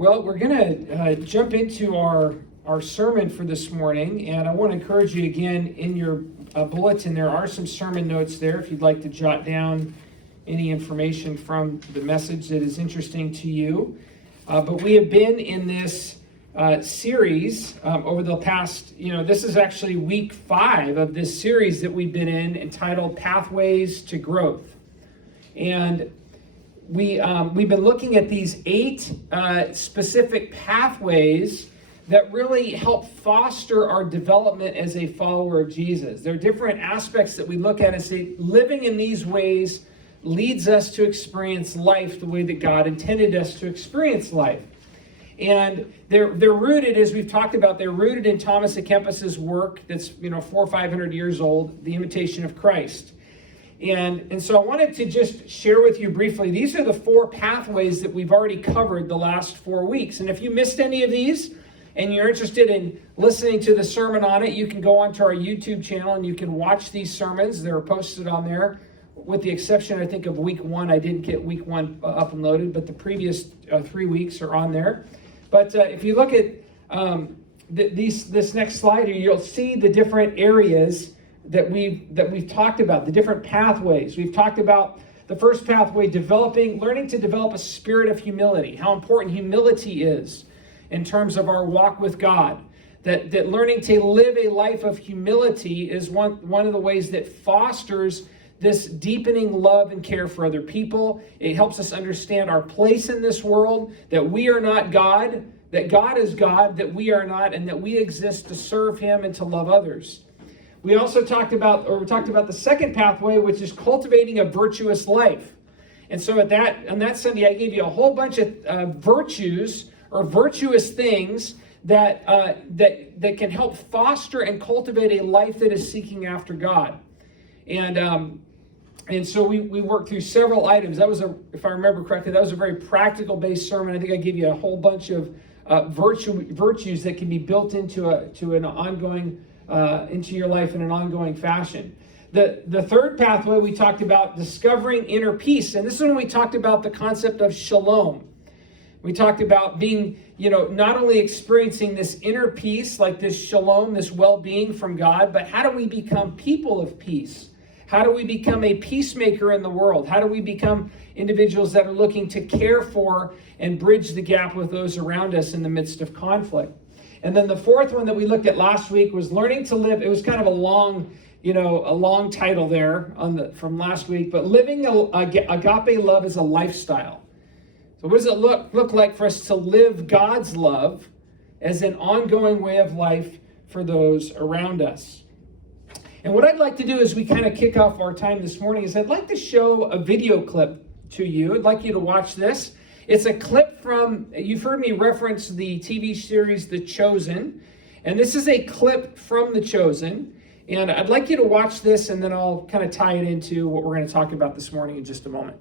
Well, we're going to jump into our sermon for this morning, and I want to encourage you again, in your bulletin there are some sermon notes there if you'd like to jot down any information from the message that is interesting to you. But we have been in this series over the past, this is actually week 5 of this series that we've been in, entitled Pathways to Growth. And we've been looking at these 8 specific pathways that really help foster our development as a follower of Jesus. There are different aspects that we look at and say, living in these ways leads us to experience life the way that God intended us to experience life. And they're rooted, as we've talked about, they're rooted in Thomas à Kempis's work that's 400 or 500 years old, The Imitation of Christ. And so I wanted to just share with you briefly, these are the 4 pathways that we've already covered the last 4 weeks. And if you missed any of these and you're interested in listening to the sermon on it, you can go onto our YouTube channel and you can watch these sermons. They're posted on there, with the exception, I think, of week 1. I didn't get week 1 uploaded, but the previous 3 weeks are on there. But if you look at this next slide here, you'll see the different areas that we've talked about, the different pathways. We've talked about the first pathway, learning to develop a spirit of humility, how important humility is in terms of our walk with God. That learning to live a life of humility is one of the ways that fosters this deepening love and care for other people. It helps us understand our place in this world, that we are not God, that God is God, that we are not, and that we exist to serve Him and to love others. We also talked about the second pathway, which is cultivating a virtuous life. And so on that Sunday, I gave you a whole bunch of virtues or virtuous things that can help foster and cultivate a life that is seeking after God. And so we worked through several items. That was if I remember correctly, that was a very practical based sermon. I think I gave you a whole bunch of virtues that can be built into an ongoing into your life in an ongoing fashion. The third pathway, we talked about discovering inner peace. And this is when we talked about the concept of shalom. We talked about being, not only experiencing this inner peace, like this shalom, this well-being from God, but how do we become people of peace? How do we become a peacemaker in the world? How do we become individuals that are looking to care for and bridge the gap with those around us in the midst of conflict? And then the fourth one that we looked at last week was learning to live. It was kind of a long title there from last week, but living agape love is a lifestyle. So what does it look like for us to live God's love as an ongoing way of life for those around us? And what I'd like to do as we kind of kick off our time this morning is I'd like to show a video clip to you. I'd like you to watch this. It's a clip you've heard me reference the TV series The Chosen, and this is a clip from The Chosen. And I'd like you to watch this, and then I'll kind of tie it into what we're going to talk about this morning in just a moment.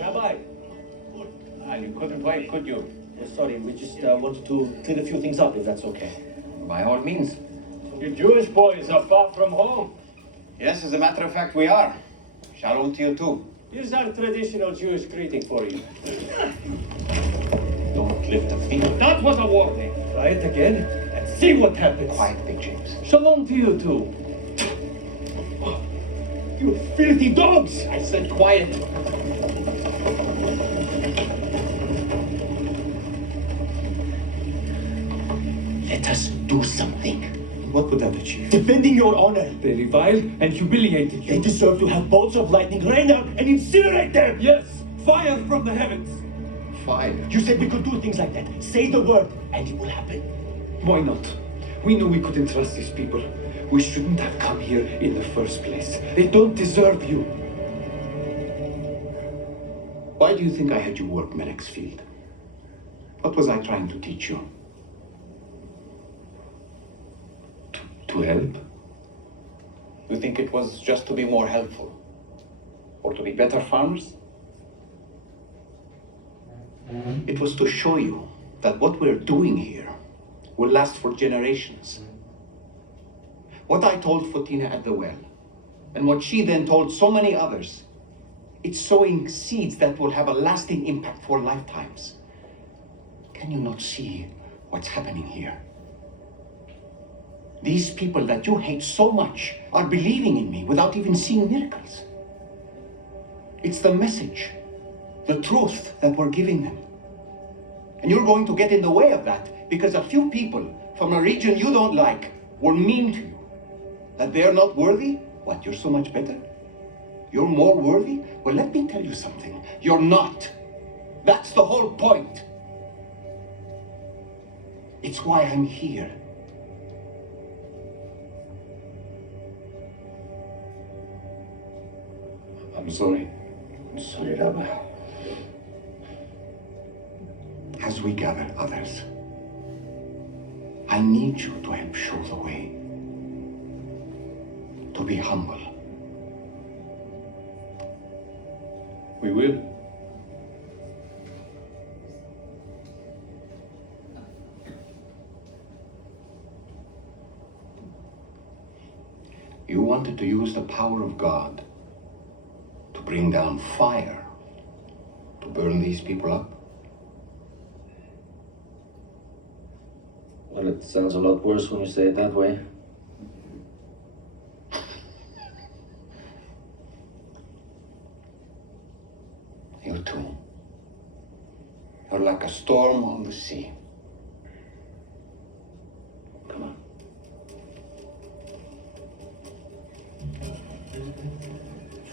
Rabbi, you couldn't wait, could you? Sorry, we just wanted to clear a few things up, if that's okay. By all means. You Jewish boys are far from home. Yes, as a matter of fact, we are. Shalom to you too. Here's our traditional Jewish greeting for you. Don't lift a finger. That was a warning. Try it again and see what happens. Quiet, Big James. Shalom to you too. You filthy dogs! I said quiet. Let us do something. What would that achieve? Defending your honor. They reviled and humiliated They you. deserve to have bolts of lightning rain down and incinerate them! Yes, fire from the heavens. Fire. You said we could do things like that. Say the word, and it will happen. Why not? We knew we couldn't trust these people. We shouldn't have come here in the first place. They don't deserve you. Why do you think I had you work Melek's field? What was I trying to teach you? To help? You think it was just to be more helpful? Or to be better farmers? It was to show you that what we're doing here will last for generations. What I told Fotina at the well, and what she then told so many others, it's sowing seeds that will have a lasting impact for lifetimes. Can you not see what's happening here? These people that you hate so much are believing in me without even seeing miracles. It's the message, the truth that we're giving them. And you're going to get in the way of that because a few people from a region you don't like were mean to you. That they're not worthy? What, you're so much better? You're more worthy? Well, let me tell you something. You're not. That's the whole point. It's why I'm here. I'm sorry. I'm sorry, Rabbi. As we gather others, I need you to help show the way. To be humble. We will. You wanted to use the power of God to bring down fire to burn these people up? Well, it sounds a lot worse when you say it that way. You too. You're like a storm on the sea. Come on.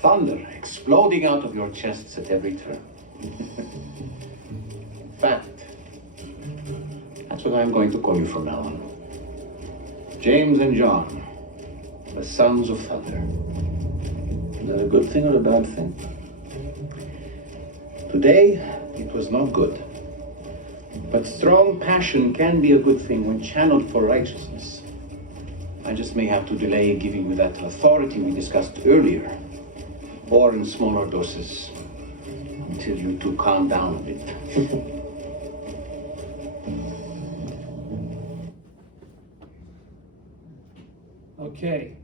Thunder exploding out of your chests at every turn. In fact, that's what I'm going to call you from now on. James and John, the sons of thunder. Is that a good thing or a bad thing? Today, it was not good. But strong passion can be a good thing when channeled for righteousness. I just may have to delay giving you that authority we discussed earlier, or in smaller doses, until you two calm down a bit. Okay.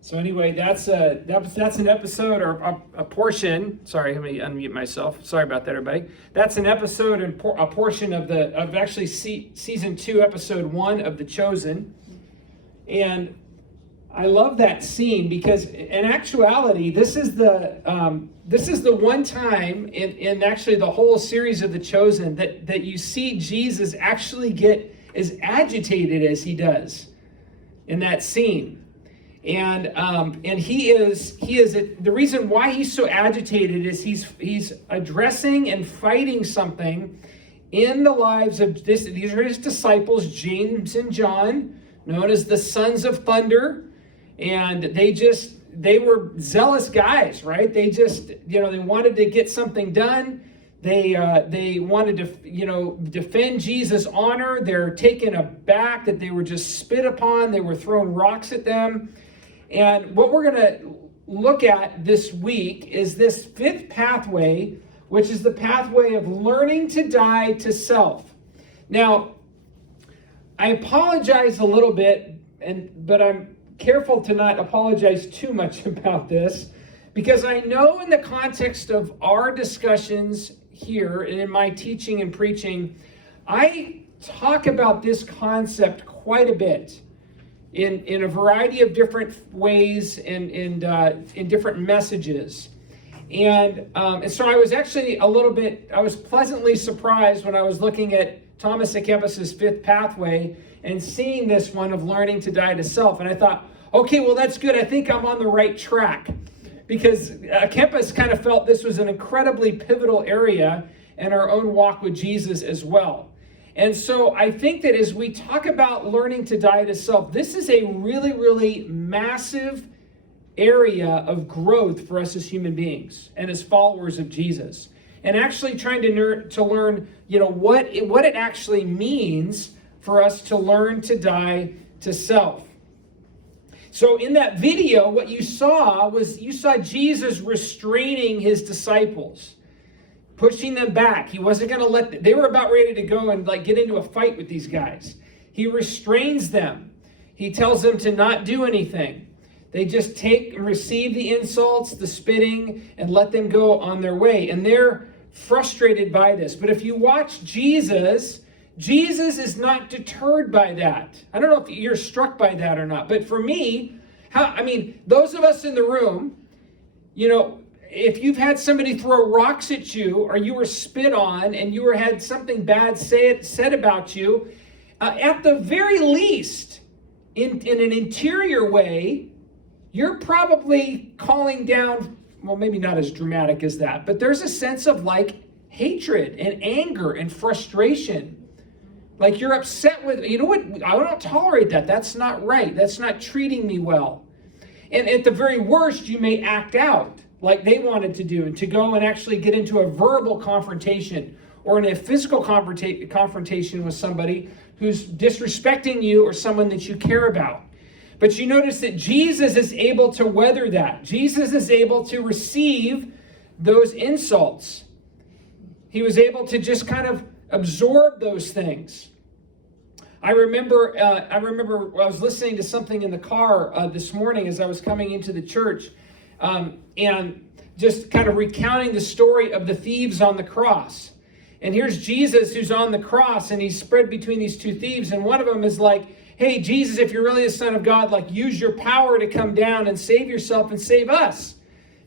So anyway, that's an episode or a portion. Sorry, let me unmute myself. Sorry about that, everybody. That's an episode and a portion of actually season 2, episode 1 of The Chosen. And I love that scene because in actuality, this is the one time in actually the whole series of The Chosen that you see Jesus actually get as agitated as he does in that scene. And he is the reason why he's so agitated is he's addressing and fighting something in the lives of these are his disciples, James and John, known as the sons of thunder, and they were zealous guys, right? They just they wanted to get something done. They wanted to defend Jesus' honor. They're taken aback that they were just spit upon. They were throwing rocks at them. And what we're going to look at this week is this 5th pathway, which is the pathway of learning to die to self. Now, I apologize a little bit, but I'm careful to not apologize too much about this, because I know in the context of our discussions here and in my teaching and preaching, I talk about this concept quite a bit. In a variety of different ways and in different messages. And so I was actually I was pleasantly surprised when I was looking at Thomas à Kempis's 5th pathway and seeing this one of learning to die to self. And I thought, okay, well, that's good. I think I'm on the right track. Because Kempis kind of felt this was an incredibly pivotal area in our own walk with Jesus as well. And so I think that as we talk about learning to die to self, this is a really, really massive area of growth for us as human beings and as followers of Jesus. And actually trying to learn, what it actually means for us to learn to die to self. So in that video, what you saw Jesus restraining his disciples, pushing them back. He wasn't going to let them. They were about ready to go and like get into a fight with these guys. He restrains them. He tells them to not do anything. They just take and receive the insults, the spitting, and let them go on their way. And they're frustrated by this. But if you watch Jesus is not deterred by that. I don't know if you're struck by that or not. But for me, those of us in the room, if you've had somebody throw rocks at you or you were spit on and you had something bad said about you, at the very least, in an interior way, you're probably calling down, well, maybe not as dramatic as that, but there's a sense of like hatred and anger and frustration. Like you're upset with, you know what, I don't tolerate that. That's not right. That's not treating me well. And at the very worst, you may act out like they wanted to do and to go and actually get into a verbal confrontation or in a physical confrontation with somebody who's disrespecting you or someone that you care about. But you notice that Jesus is able to weather that. Jesus is able to receive those insults. He was able to just kind of absorb those things. I remember I was listening to something in the car this morning as I was coming into the church, and just kind of recounting the story of the thieves on the cross. And here's Jesus who's on the cross, and he's spread between these two thieves, and one of them is like, hey, Jesus, if you're really the Son of God, like use your power to come down and save yourself and save us,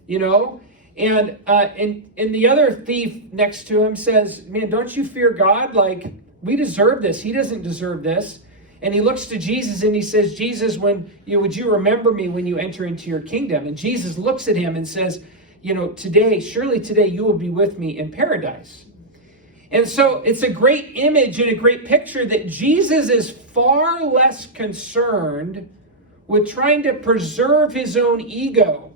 And the other thief next to him says, man, don't you fear God? Like, we deserve this. He doesn't deserve this. And he looks to Jesus and he says, Jesus, would you remember me when you enter into your kingdom? And Jesus looks at him and says, surely today you will be with me in paradise. And so it's a great image and a great picture that Jesus is far less concerned with trying to preserve his own ego.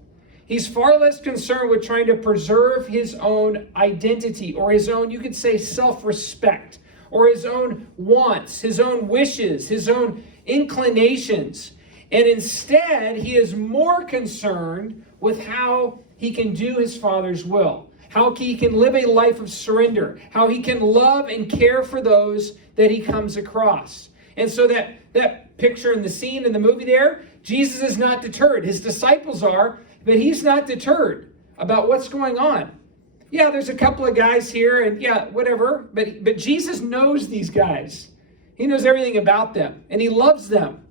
He's far less concerned with trying to preserve his own identity or his own, you could say, self-respect, or his own wants, his own wishes, his own inclinations. And instead, he is more concerned with how he can do his Father's will, how he can live a life of surrender, how he can love and care for those that he comes across. And so that picture in the scene in the movie there, Jesus is not deterred. His disciples are, but he's not deterred about what's going on. Yeah, there's a couple of guys here and yeah, whatever. But Jesus knows these guys. He knows everything about them and he loves them.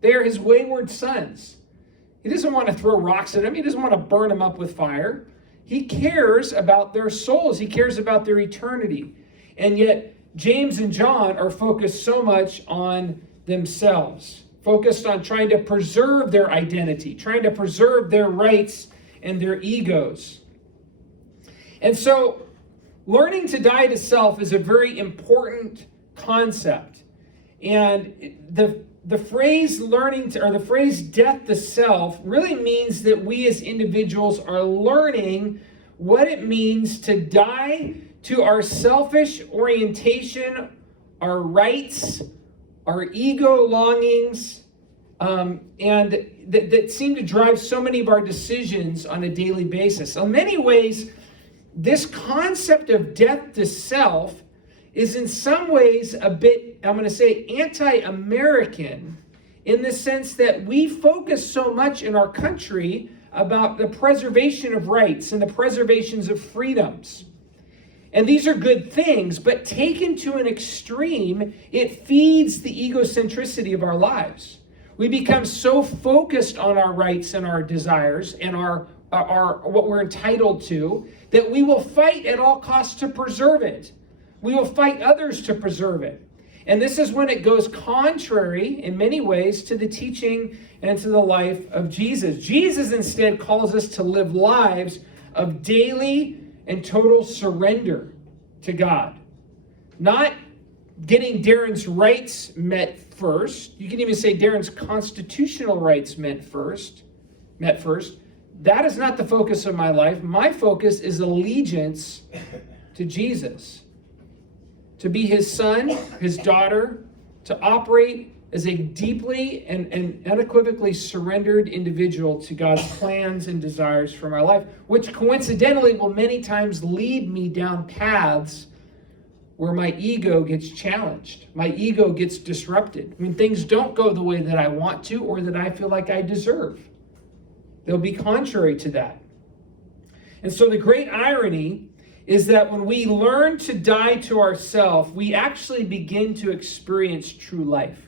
They are his wayward sons. He doesn't want to throw rocks at them. He doesn't want to burn them up with fire. He cares about their souls. He cares about their eternity. And yet James and John are focused so much on themselves, focused on trying to preserve their identity, trying to preserve their rights and their egos. And so learning to die to self is a very important concept. And the phrase the phrase death to self really means that we as individuals are learning what it means to die to our selfish orientation, our rights, our ego longings, and that seem to drive so many of our decisions on a daily basis. In many ways, this concept of death to self is in some ways a bit, I'm going to say, anti-American in the sense that we focus so much in our country about the preservation of rights and the preservations of freedoms. And these are good things, but taken to an extreme, it feeds the egocentricity of our lives. We become so focused on our rights and our desires and our what we're entitled to that we will fight at all costs to preserve it. We will fight others to preserve it. And this is when it goes contrary in many ways to the teaching and to the life of Jesus. Jesus instead calls us to live lives of daily and total surrender to God. Not getting Darren's rights met first. You can even say Darren's constitutional rights met first. That is not the focus of my life. My focus is allegiance to Jesus. To be his son, his daughter, to operate as a deeply and unequivocally surrendered individual to God's plans and desires for my life, which coincidentally will many times lead me down paths where my ego gets challenged. My ego gets disrupted when things don't go the way that I want to or that I feel like I deserve. They'll be contrary to that. And so the great irony is that when we learn to die to ourselves, we actually begin to experience true life.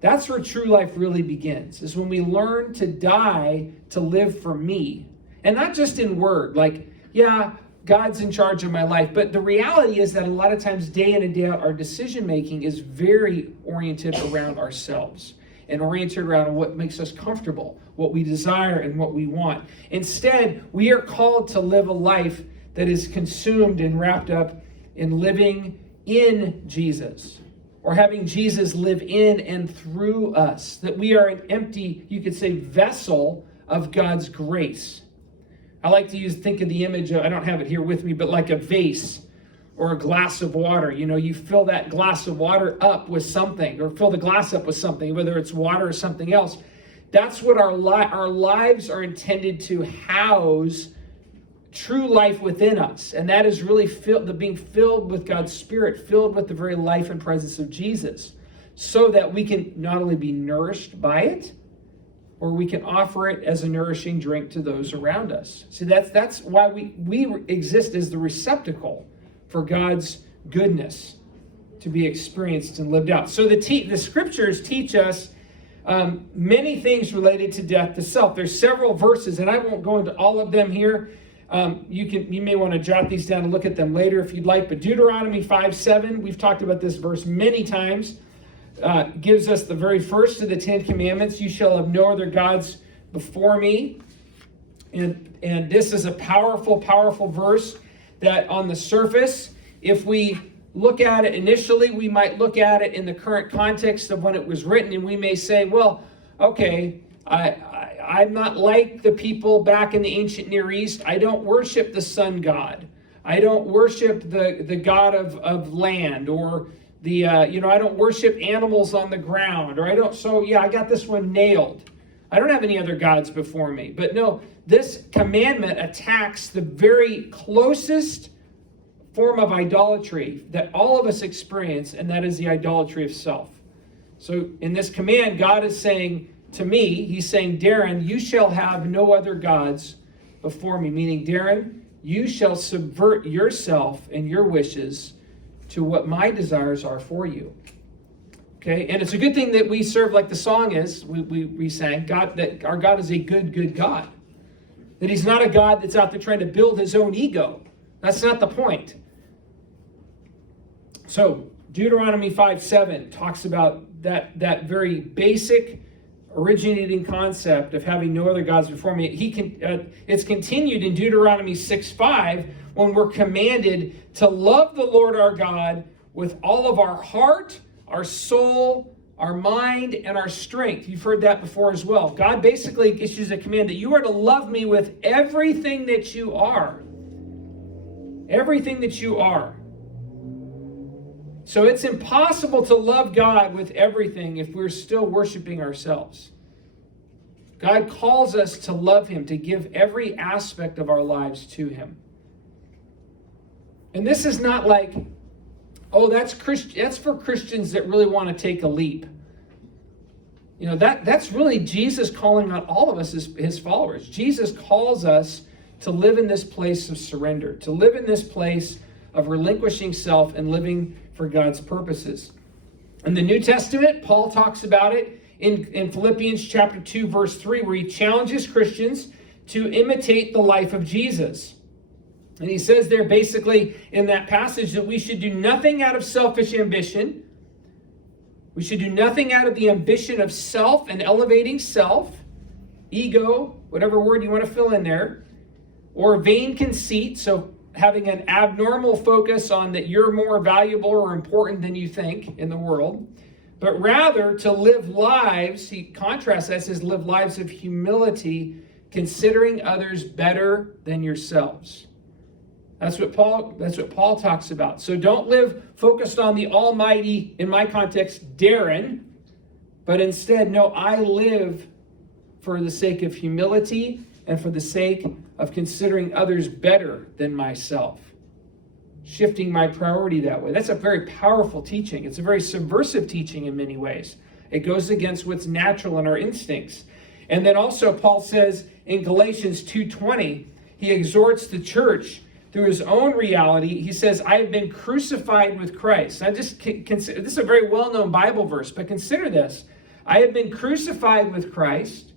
That's where true life really begins, is when we learn to die to live for me. And not just in word, like, yeah, God's in charge of my life. But the reality is that a lot of times, day in and day out, our decision making is very oriented around ourselves and oriented around what makes us comfortable, what we desire and what we want. Instead, we are called to live a life that is consumed and wrapped up in living in Jesus, or having Jesus live in and through us, that we are an empty, you could say, vessel of God's grace. I like to think of the image of, I don't have it here with me, but like a vase or a glass of water. You know, you fill that glass of water up with something, or fill the glass up with something, whether it's water or something else. That's what our lives are intended to house, true life within us. And that is really being filled with God's Spirit, filled with the very life and presence of Jesus, so that we can not only be nourished by it, or we can offer it as a nourishing drink to those around us. See, that's why we exist as the receptacle for God's goodness to be experienced and lived out. So the scriptures teach us many things related to death to self. There's several verses, and I won't go into all of them here. You may want to jot these down and look at them later if you'd like. But Deuteronomy 5:7, we've talked about this verse many times, gives us the very first of the 10 commandments. You shall have no other gods before me. And this is a powerful, powerful verse that on the surface, if we look at it initially, we might look at it in the current context of when it was written, and we may say, well, okay, I'm not like the people back in the ancient Near East. I don't worship the sun god. I don't worship the god of land, or I don't worship animals on the ground, I got this one nailed. I don't have any other gods before me. But no, this commandment attacks the very closest form of idolatry that all of us experience, and that is the idolatry of self. So in this command, God is saying to me, he's saying, Darren, you shall have no other gods before me. Meaning, Darren, you shall subvert yourself and your wishes to what my desires are for you. Okay, and it's a good thing that we serve, like the song is, we sang, God, that our God is a good, good God. That he's not a God that's out there trying to build his own ego. That's not the point. So Deuteronomy 5:7 talks about that very basic originating concept of having no other gods before me. It's continued in Deuteronomy 6:5 when we're commanded to love the Lord our God with all of our heart, our soul, our mind, and our strength. You've heard that before as well. God basically issues a command that you are to love me with everything that you are. Everything that you are. So it's impossible to love God with everything if we're still worshiping ourselves. God calls us to love him, to give every aspect of our lives to him. And this is not like, oh, that's for Christians that really want to take a leap. You know, that's really Jesus calling on all of us as his followers. Jesus calls us to live in this place of surrender, to live in this place of relinquishing self and living for God's purposes. In the New Testament, Paul talks about it in Philippians chapter 2, verse 3, where he challenges Christians to imitate the life of Jesus. And he says there basically in that passage that we should do nothing out of selfish ambition. We should do nothing out of the ambition of self and elevating self, ego, whatever word you want to fill in there, or vain conceit, so having an abnormal focus on that you're more valuable or important than you think in the world, but rather to live lives, he contrasts that, says live lives of humility, considering others better than yourselves. That's what Paul talks about. So don't live focused on the almighty, in my context, Darren, But instead, no, I live for the sake of humility and for the sake of considering others better than myself. Shifting my priority that way. That's a very powerful teaching. It's a very subversive teaching in many ways. It goes against what's natural in our instincts. And then also Paul says in Galatians 2:20, he exhorts the church through his own reality. He says, I have been crucified with Christ. Now just consider, this is a very well-known Bible verse, but consider this. I have been crucified with Christ.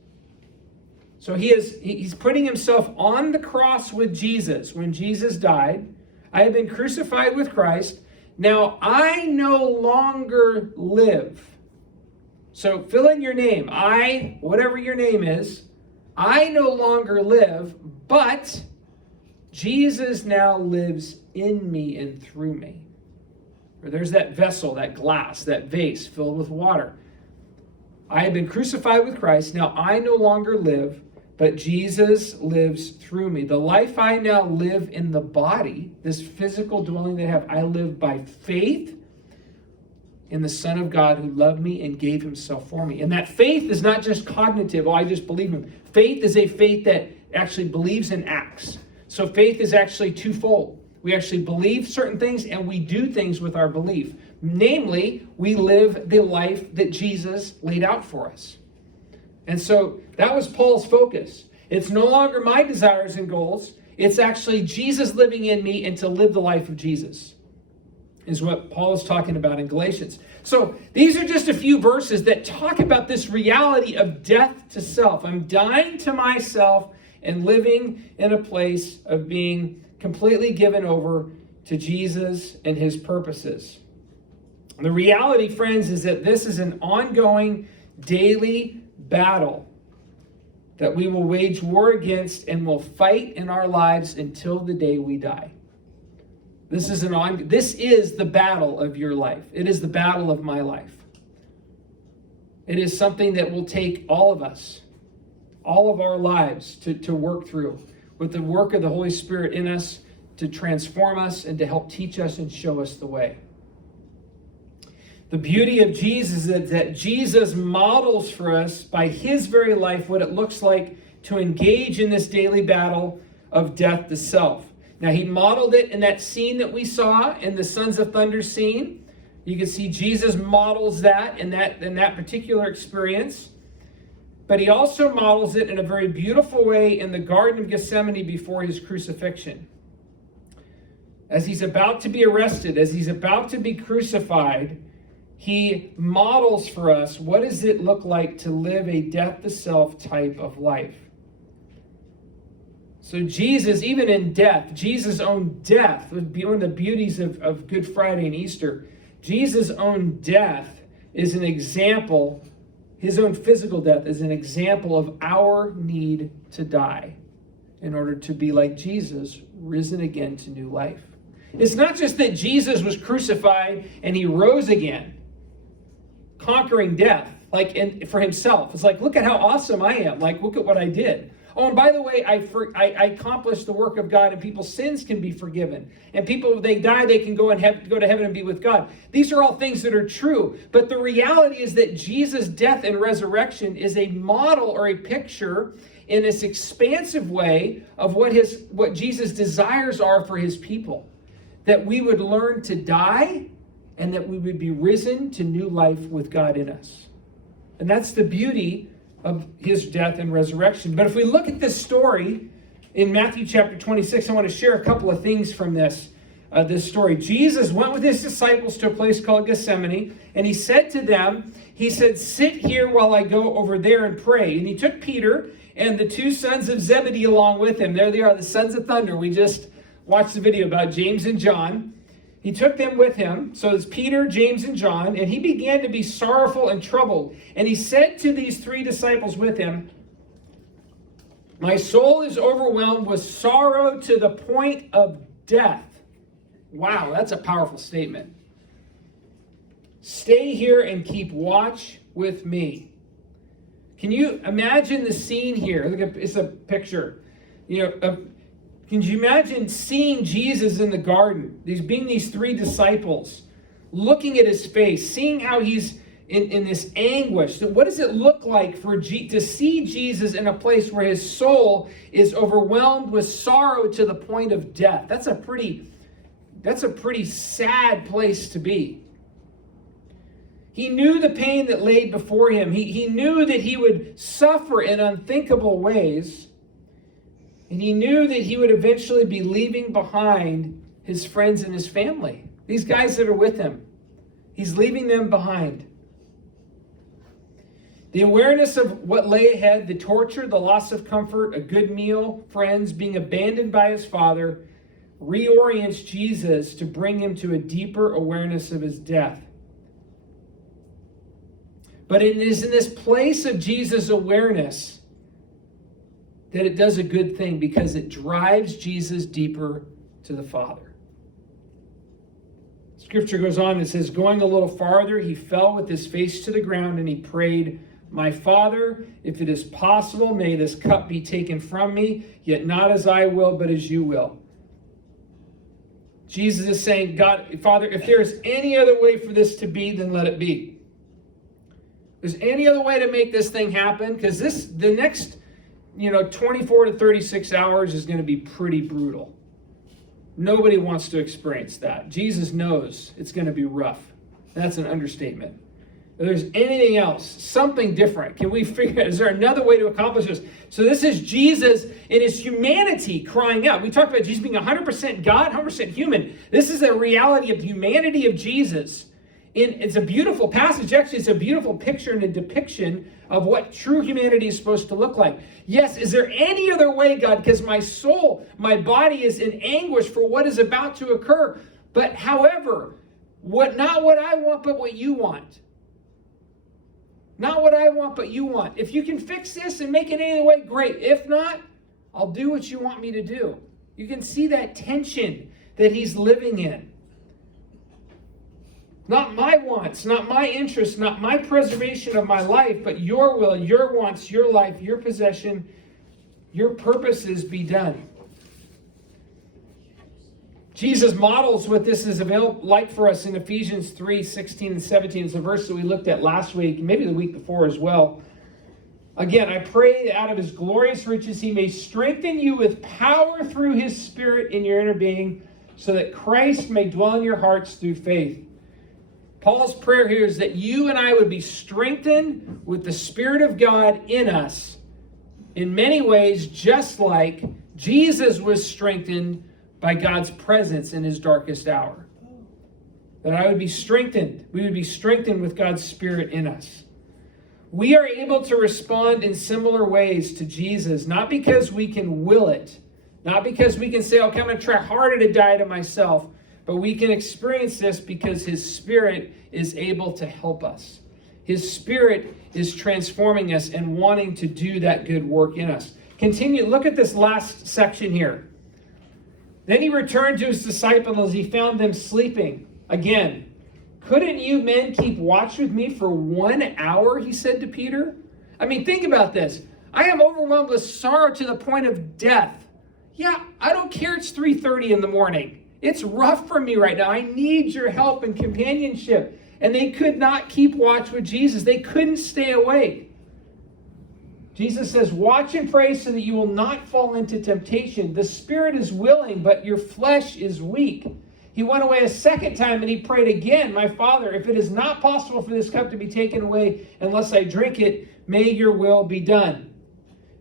So he's putting himself on the cross with Jesus when Jesus died. I have been crucified with Christ. Now I no longer live. So fill in your name. Whatever your name is, I no longer live, but Jesus now lives in me and through me. Or there's that vessel, that glass, that vase filled with water. I have been crucified with Christ. Now I no longer live, but Jesus lives through me. The life I now live in the body, this physical dwelling that I have, I live by faith in the Son of God who loved me and gave himself for me. And that faith is not just cognitive, I just believe him. Faith is a faith that actually believes in acts. So faith is actually twofold. We actually believe certain things and we do things with our belief. Namely, we live the life that Jesus laid out for us. And so that was Paul's focus. It's no longer my desires and goals. It's actually Jesus living in me, and to live the life of Jesus is what Paul is talking about in Galatians. So these are just a few verses that talk about this reality of death to self. I'm dying to myself and living in a place of being completely given over to Jesus and his purposes. The reality, friends, is that this is an ongoing daily battle that we will wage war against and will fight in our lives until the day we die. This is the battle of your life. It is the battle of my life. It is something that will take all of us, all of our lives to work through with the work of the Holy Spirit in us to transform us and to help teach us and show us the way. The beauty of Jesus is that Jesus models for us by his very life what it looks like to engage in this daily battle of death to self. Now, he modeled it in that scene that we saw in the Sons of Thunder scene. You can see Jesus models that in that particular experience. But he also models it in a very beautiful way in the Garden of Gethsemane before his crucifixion. As he's about to be arrested, as he's about to be crucified, he models for us what does it look like to live a death to self type of life. So Jesus, even in death, Jesus' own death would be one of the beauties of Good Friday and Easter. Jesus' own death is an example, his own physical death is an example of our need to die in order to be like Jesus, risen again to new life. It's not just that Jesus was crucified and he rose again, conquering death, for himself. It's like, look at how awesome I am. Like, look at what I did. Oh, and by the way, I accomplished the work of God, and people's sins can be forgiven. And people, if they die, they can go to heaven and be with God. These are all things that are true. But the reality is that Jesus' death and resurrection is a model or a picture in this expansive way of what Jesus' desires are for his people. That we would learn to die and that we would be risen to new life with God in us. And that's the beauty of his death and resurrection. But if we look at this story in Matthew chapter 26, I want to share a couple of things from this story. Jesus went with his disciples to a place called Gethsemane, and he said to them, he said, sit here while I go over there and pray. And he took Peter and the two sons of Zebedee along with him. There they are, the Sons of Thunder. We just watched the video about James and John. He took them with him, so it's Peter, James, and John, and he began to be sorrowful and troubled. And he said to these three disciples with him, my soul is overwhelmed with sorrow to the point of death. Wow, that's a powerful statement. Stay here and keep watch with me. Can you imagine the scene here? Look at, it's a picture, can you imagine seeing Jesus in the garden, these three disciples, looking at his face, seeing how he's in this anguish. So what does it look like to see Jesus in a place where his soul is overwhelmed with sorrow to the point of death? That's a pretty sad place to be. He knew the pain that laid before him. He knew that he would suffer in unthinkable ways. And he knew that he would eventually be leaving behind his friends and his family. These guys that are with him. He's leaving them behind. The awareness of what lay ahead, the torture, the loss of comfort, a good meal, friends, being abandoned by his Father, reorients Jesus to bring him to a deeper awareness of his death. But it is in this place of Jesus' awareness that it does a good thing, because it drives Jesus deeper to the Father. Scripture goes on and says, going a little farther, he fell with his face to the ground and he prayed, my Father, if it is possible, may this cup be taken from me, yet not as I will, but as you will. Jesus is saying, God, Father, if there's any other way for this to be, then let it be. If there's any other way to make this thing happen, because the next 24 to 36 hours is going to be pretty brutal. Nobody wants to experience that. Jesus knows it's going to be rough. That's an understatement. If there's anything else, something different, can we figure out, is there another way to accomplish this? So this is Jesus in his humanity crying out. We talked about Jesus being 100% God, 100% human. This is a reality of the humanity of Jesus. It's a beautiful passage. Actually, it's a beautiful picture and a depiction of what true humanity is supposed to look like. Yes, is there any other way, God? Because my soul, my body is in anguish for what is about to occur. But however, not what I want, but what you want. Not what I want, but you want. If you can fix this and make it any other way, great. If not, I'll do what you want me to do. You can see that tension that he's living in. Not my wants, not my interests, not my preservation of my life, but your will, your wants, your life, your possession, your purposes be done. Jesus models what this is like for us in Ephesians 3, 16 and 17. It's a verse that we looked at last week, maybe the week before as well. Again, I pray that out of his glorious riches he may strengthen you with power through his Spirit in your inner being, so that Christ may dwell in your hearts through faith. Paul's prayer here is that you and I would be strengthened with the Spirit of God in us, in many ways, just like Jesus was strengthened by God's presence in his darkest hour. That I would be strengthened. We would be strengthened with God's Spirit in us. We are able to respond in similar ways to Jesus, not because we can will it, not because we can say, okay, I'm going to try harder to die to myself, but we can experience this because his Spirit is able to help us. His Spirit is transforming us and wanting to do that good work in us. Continue, look at this last section here. Then he returned to his disciples. He found them sleeping. Again, couldn't you men keep watch with me for 1 hour, he said to Peter. I mean, think about this. I am overwhelmed with sorrow to the point of death. Yeah, I don't care it's 3:30 in the morning. It's rough for me right now. I need your help and companionship. And they could not keep watch with Jesus. They couldn't stay awake. Jesus says, watch and pray so that you will not fall into temptation. The spirit is willing, but your flesh is weak. He went away a second time and he prayed again, my Father, if it is not possible for this cup to be taken away unless I drink it, may your will be done.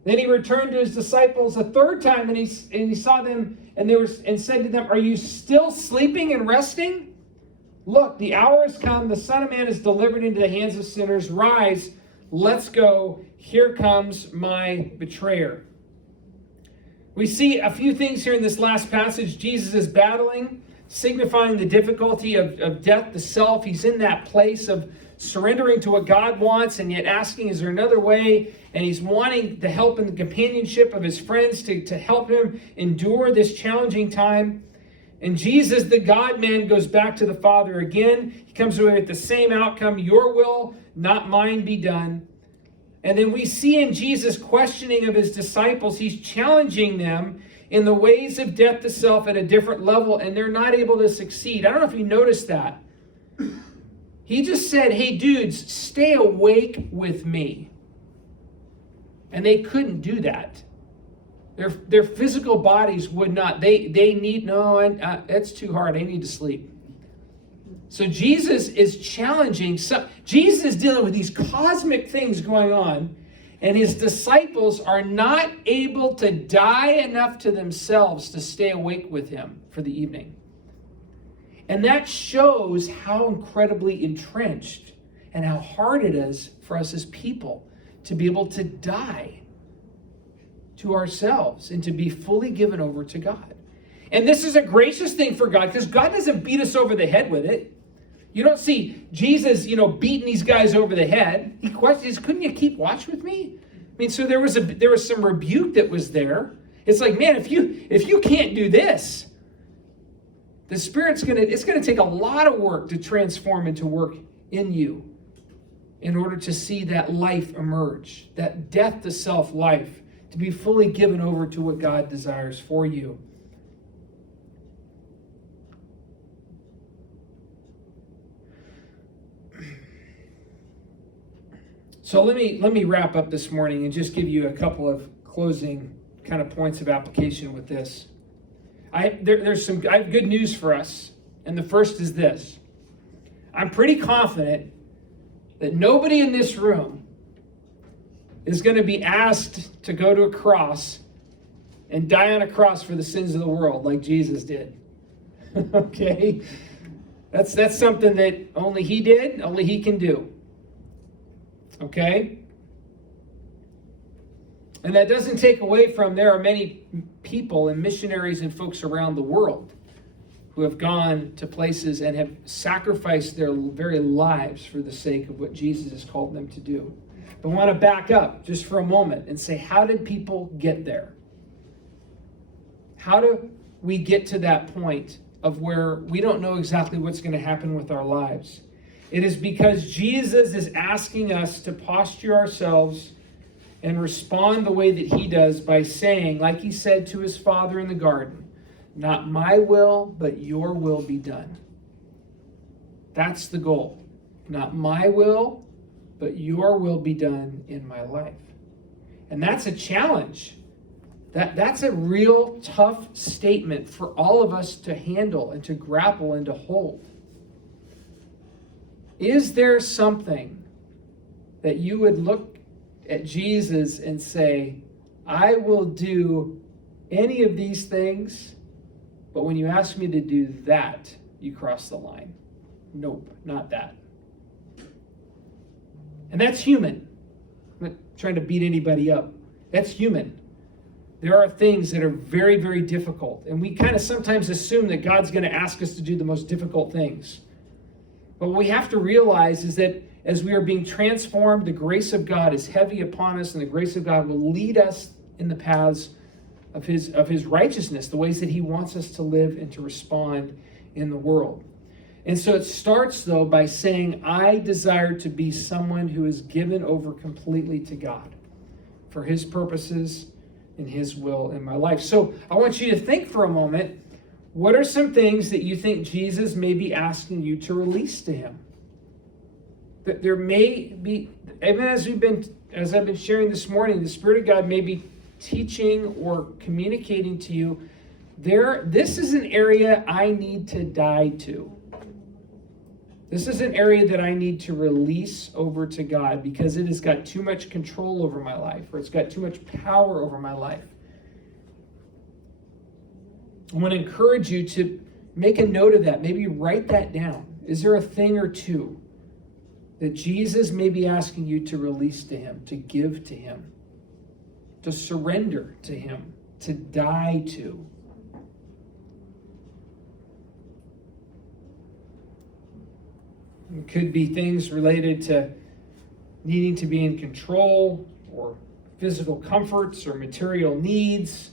Then he returned to his disciples a third time and he saw them and said to them, are you still sleeping and resting? Look, the hour has come. The Son of Man is delivered into the hands of sinners. Rise, let's go. Here comes my betrayer. We see a few things here in this last passage. Jesus is battling, signifying the difficulty of death to self. He's in that place of surrendering to what God wants and yet asking, is there another way? And he's wanting the help and the companionship of his friends to help him endure this challenging time. And Jesus, the God-man, goes back to the Father again. He comes away with the same outcome, your will, not mine, be done. And then we see in Jesus' questioning of his disciples, he's challenging them in the ways of death to self at a different level, and they're not able to succeed. I don't know if you noticed that. He just said, hey, dudes, stay awake with me. And they couldn't do that. Their physical bodies would not. They need, no, it's too hard. I need to sleep. So Jesus is challenging. Jesus is dealing with these cosmic things going on, and his disciples are not able to die enough to themselves to stay awake with him for the evening. And that shows how incredibly entrenched and how hard it is for us as people to be able to die to ourselves and to be fully given over to God. And this is a gracious thing for God, because God doesn't beat us over the head with it. You don't see Jesus, beating these guys over the head. He questions, couldn't you keep watch with me? I mean, so there was some rebuke that was there. It's like, man, if you can't do this, the Spirit's it's gonna take a lot of work to transform and to work in you in order to see that life emerge, that death to self life, to be fully given over to what God desires for you. So let me wrap up this morning and just give you a couple of closing kind of points of application with this. I have good news for us, and the first is this. I'm pretty confident that nobody in this room is going to be asked to go to a cross and die on a cross for the sins of the world like Jesus did. Okay? That's something that only he did, only he can do. Okay? And that doesn't take away from there are many people and missionaries and folks around the world who have gone to places and have sacrificed their very lives for the sake of what Jesus has called them to do. But I want to back up just for a moment and say, how did people get there? How do we get to that point of where we don't know exactly what's going to happen with our lives? It is because Jesus is asking us to posture ourselves and respond the way that he does by saying, like he said to his Father in the garden, not my will, but your will be done. That's the goal. Not my will, but your will be done in my life. And that's a challenge. That's a real tough statement for all of us to handle and to grapple and to hold. Is there something that you would look at Jesus and say, I will do any of these things, but when you ask me to do that, you cross the line? Nope, not that. And that's human. I'm not trying to beat anybody up. That's human. There are things that are very, very difficult, and we kind of sometimes assume that God's going to ask us to do the most difficult things. But what we have to realize is that as we are being transformed, the grace of God is heavy upon us, and the grace of God will lead us in the paths of his righteousness, the ways that he wants us to live and to respond in the world. And so it starts, though, by saying, I desire to be someone who is given over completely to God for his purposes and his will in my life. So I want you to think for a moment, what are some things that you think Jesus may be asking you to release to him? That there may be, even as I've been sharing this morning, the Spirit of God may be teaching or communicating to you, this is an area I need to die to. This is an area that I need to release over to God because it has got too much control over my life, or it's got too much power over my life. I want to encourage you to make a note of that. Maybe write that down. Is there a thing or two that Jesus may be asking you to release to him, to give to him, to surrender to him, to die to? It could be things related to needing to be in control, or physical comforts, or material needs,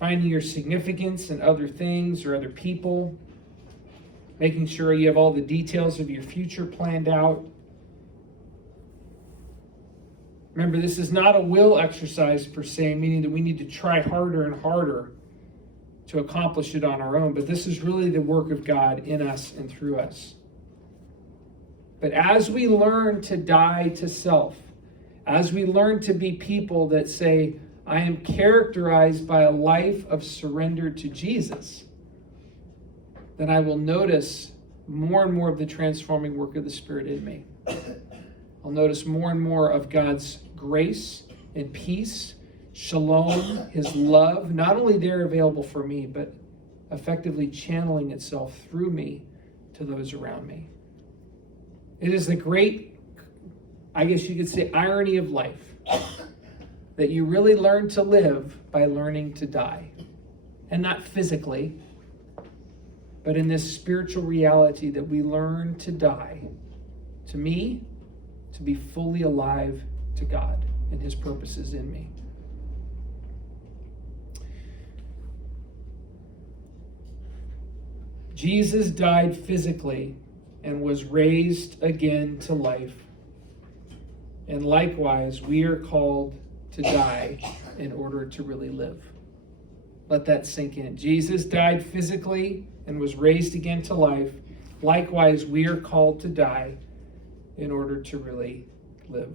finding your significance in other things or other people, making sure you have all the details of your future planned out. Remember, this is not a will exercise per se, meaning that we need to try harder and harder to accomplish it on our own, but this is really the work of God in us and through us. But as we learn to die to self, as we learn to be people that say, I am characterized by a life of surrender to Jesus, then I will notice more and more of the transforming work of the Spirit in me. I'll notice more and more of God's grace and peace, shalom, his love, not only there available for me, but effectively channeling itself through me to those around me. It is the great, I guess you could say, irony of life, that you really learn to live by learning to die. And not physically, but in this spiritual reality that we learn to die to me, to be fully alive to God and his purposes in me. Jesus died physically and was raised again to life. And likewise, we are called to die in order to really live. Let that sink in. Jesus died physically and was raised again to life. Likewise, we are called to die in order to really live.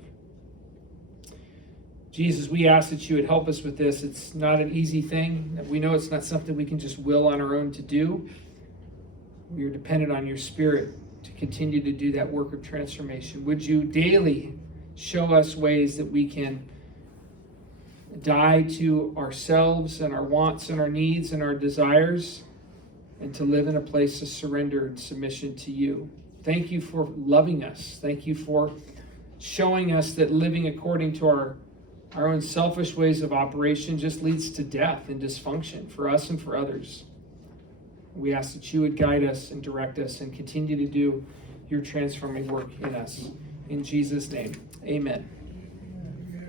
Jesus, we ask that you would help us with this. It's not an easy thing. We know it's not something we can just will on our own to do. We are dependent on your Spirit to continue to do that work of transformation. Would you daily show us ways that we can die to ourselves and our wants and our needs and our desires, and to live in a place of surrender and submission to you. Thank you for loving us. Thank you for showing us that living according to our own selfish ways of operation just leads to death and dysfunction for us and for others. We ask that you would guide us and direct us and continue to do your transforming work in us. In Jesus' name, amen.